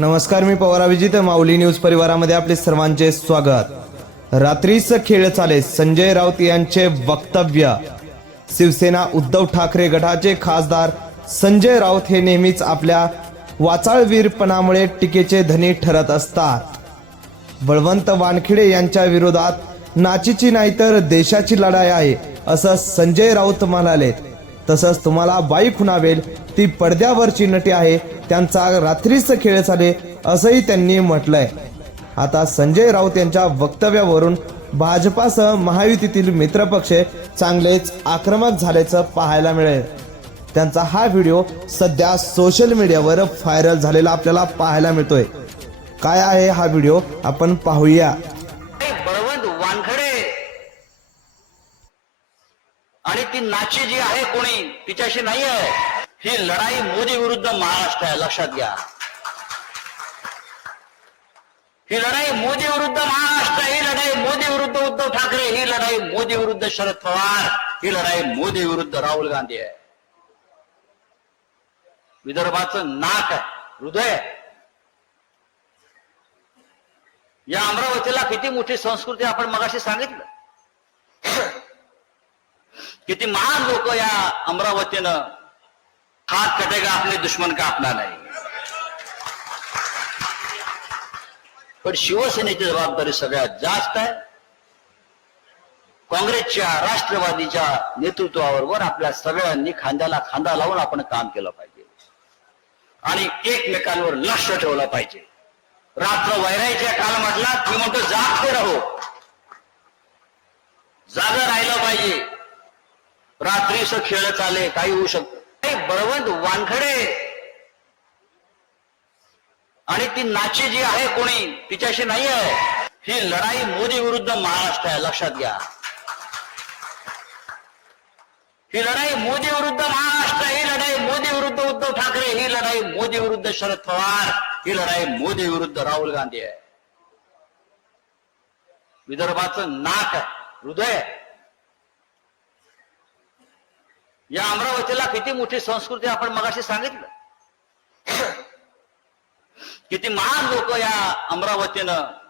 नमस्कार मी पवार अभिजित माऊली न्यूज परिवारामध्ये आपले सर्वांचे स्वागत. रात्रीच खेळ चाले संजय राऊत यांचे वक्तव्य. शिवसेना उद्धव ठाकरे गटाचे खासदार संजय राऊत हे नेहमीच आपल्या वाचाळवीरपणामुळे टीकेचे धनी ठरत असतात. बळवंत वानखेडे यांच्या विरोधात नाचीची नाही तर देशाची लढाई आहे असं संजय राऊत म्हणाले. तसंच तुम्हाला बाई खुणावेल ती पडद्यावरची नटी आहे त्यांचा रात्रीच खेळ झाले असंही त्यांनी म्हटलंय. आता संजय राऊत यांच्या वक्तव्यावरून भाजपासह महायुतीतील मित्रपक्ष चांगलेच आक्रमक झाल्याचं पाहायला मिळेल. त्यांचा हा व्हिडिओ सध्या सोशल मीडियावर व्हायरल झालेला आपल्याला पाहायला मिळतोय. काय आहे हा व्हिडिओ? आपण पाहूया. बळवंत वानखडे. आणि ती नाची जी आहे कोणी तिच्याशी नाही आहे ही लढाई मोदी विरुद्ध महाराष्ट्र आहे लक्षात घ्या. ही लढाई मोदी विरुद्ध महाराष्ट्र ही लढाई मोदी विरुद्ध उद्धव ठाकरे ही लढाई मोदी विरुद्ध शरद पवार ही लढाई मोदी विरुद्ध राहुल गांधी आहे. विदर्भाचं नाक आहे हृदय या अमरावतीला किती मोठी संस्कृती आपण मगाशी सांगितलं? किती महान लोक या अमरावतीनं हात कटेगा अपने दुश्मन का आपला नाही। पण शिवसेनेची जबाबदारी सगळ्यात जास्त आहे। काँग्रेसच्या राष्ट्रवादीच्या नेतृत्वाबरोबर आपल्या सगळ्यांनी खांद्याला खांदा लावून आपण काम केलं पाहिजे. आणि एकमेकांवर लक्ष ठेवलं पाहिजे. रात्र वैरायच्या काल म्हटला की म्हणतो जागते राहो. जाग राहिलं पाहिजे. रात्रीच खेळ चाले काही होऊ शकतं. हे बळवंत वानखडे. आणि ती नाची जी आहे कोणी तिच्याशी नाही आहे ही लढाई मोदी विरुद्ध महाराष्ट्र आहे लक्षात घ्या. ही लढाई मोदी विरुद्ध महाराष्ट्र ही लढाई मोदी विरुद्ध उद्धव ठाकरे ही लढाई मोदी विरुद्ध शरद पवार ही लढाई मोदी विरुद्ध राहुल गांधी आहे. विदर्भाचं नाक हृदय आहे. या अमरावतीला किती मोठी संस्कृती आपण मगाशी सांगितलं. किती महान लोक या अमरावतीनं